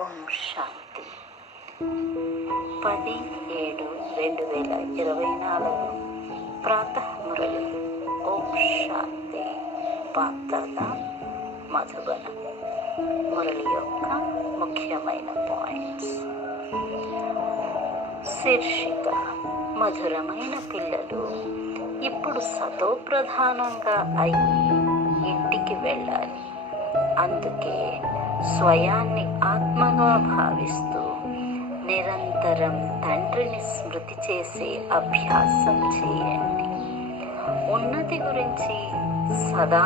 ఓం శాంతి. 10/7/2024 ప్రాతః మురళి. ఓం శాంతి. బాప్దాదా మధుబన. మురళి యొక్క ముఖ్యమైన పాయింట్స్. శీర్షిక: మధురమైన పిల్లలు ఇప్పుడు సతోప్రధానంగా అయ్యి ఇంటికి వెళ్ళాలి. అందుకే స్వయాన్ని ఆత్మగా భావిస్తూ నిరంతరం తండ్రిని స్మృతి చేసే అభ్యాసం చేయండి. ఉన్నతి గురించి సదా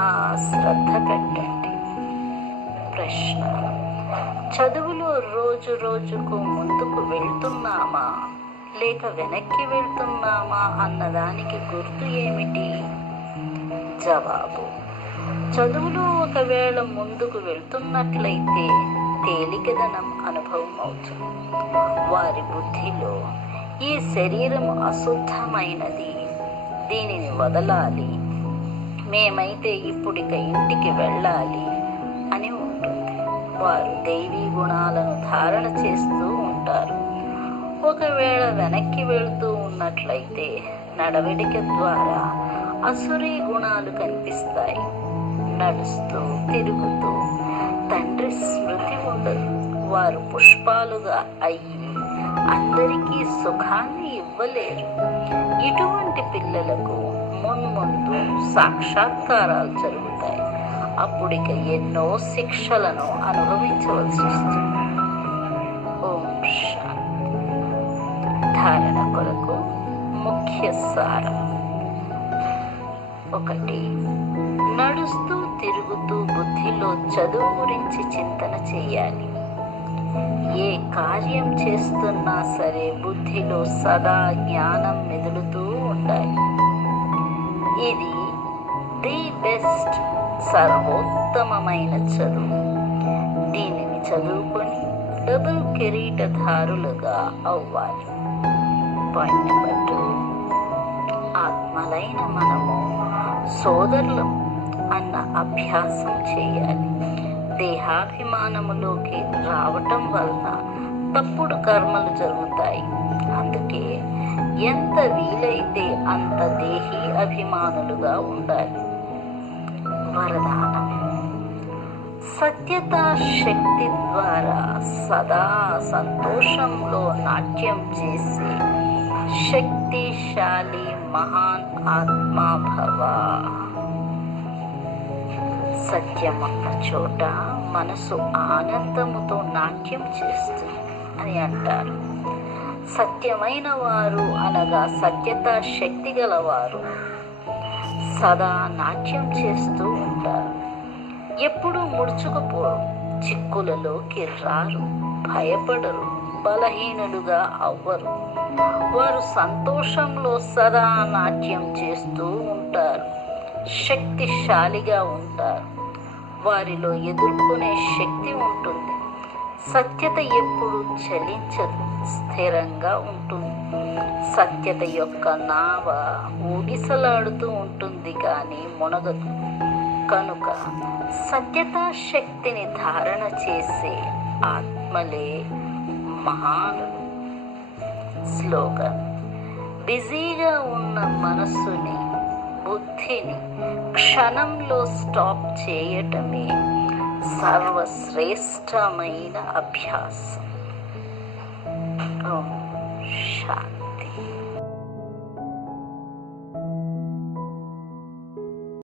శ్రద్ధ పెట్టండి. ప్రశ్న: చదువులో రోజు రోజుకు ముందుకు వెళ్తున్నామా లేక వెనక్కి వెళ్తున్నామా అన్నదానికి గుర్తు ఏమిటి? జవాబు: చదువులో ఒకవేళ ముందుకు వెళ్తున్నట్లయితే తేలికదనం అనుభవం అవుతుంది. వారి బుద్ధిలో ఈ శరీరం అశుద్ధమైనది, దీనిని వదలాలి, మేమైతే ఇప్పుడిక ఇంటికి వెళ్ళాలి అని ఉంటుంది. వారు దైవీ గుణాలను ధారణ చేస్తూ ఉంటారు. ఒకవేళ వెనక్కి వెళ్తూ ఉన్నట్లయితే నడవడిక ద్వారా అసురీ గుణాలు కనిపిస్తాయి. నడుస్తూ తిరుగుతూ తండ్రి స్మృతి ఉండదు. వారు పుష్పాలుగా అయ్యి అందరికీ సుఖాన్ని ఇవ్వలేరు. ఇటువంటి పిల్లలకు మున్ముందు సాక్షాత్కారాలు జరుగుతాయి. అప్పుడిక ఎన్నో శిక్షలను అనుభవించవలసి వస్తుంది. ఓం శాంతి. ధారణ కొరకు ముఖ్య సారం: 1. నడుస్తూ తిరుగుతూ బుద్ధిలో చదువు గురించి చింతన చేయాలి. ఏ కార్యం చేస్తున్నా సరే బుద్ధిలో సదా జ్ఞానం మెదులుతూ ఉండాలి. ఇది ది బెస్ట్, సర్వోత్తమమైన చదువు. దీనిని చదువుకొని డబుల్ కిరీటధారులుగా అవ్వాలి. Point number 2. ఆత్మలైన మనము సోదరులం అన్న అభ్యాసం చేయాలి. దేహాభిమానములోకి రావటం వలన తప్పుడు కర్మలు జరుగుతాయి. అందుకే ఎంత వీలైతే అంత దేహీ అభిమానులుగా ఉండాలి. వరదానం: సత్యతా శక్తి ద్వారా సదా సంతోషంలో నాట్యం చేసే శక్తిశాలి మహాన్ ఆత్మా భవ. సత్యమన్న చోట మనసు ఆనందముతో నాట్యం చేస్తుంది అని అంటారు. సత్యమైన వారు అనగా సత్యతా శక్తి గలవారు సదా నాట్యం చేస్తూ ఉంటారు. ఎప్పుడూ ముడుచుకుపోరు, చిక్కులలోకి రారు, భయపడరు, బలహీనులుగా అవ్వరు. వారు సంతోషంలో సదా నాట్యం చేస్తూ ఉంటారు. శక్తిశాలిగా ఉంటారు. వారిలో ఎదుర్కొనే శక్తి ఉంటుంది. సత్యత ఎప్పుడు చలించదు, స్థిరంగా ఉంటుంది. సత్యత యొక్క నావ ఊగిసలాడుతూ ఉంటుంది కానీ మునగదు. కనుక సత్యతా శక్తిని ధారణ చేసే ఆత్మలే మహానులు. స్లోగన్: బిజీగా ఉన్న మనస్సుని, బుద్ధిని క్షణంలో స్టాప్ చేయటమే సర్వశ్రేష్టమైన అభ్యాసం. ఓం శాంతి.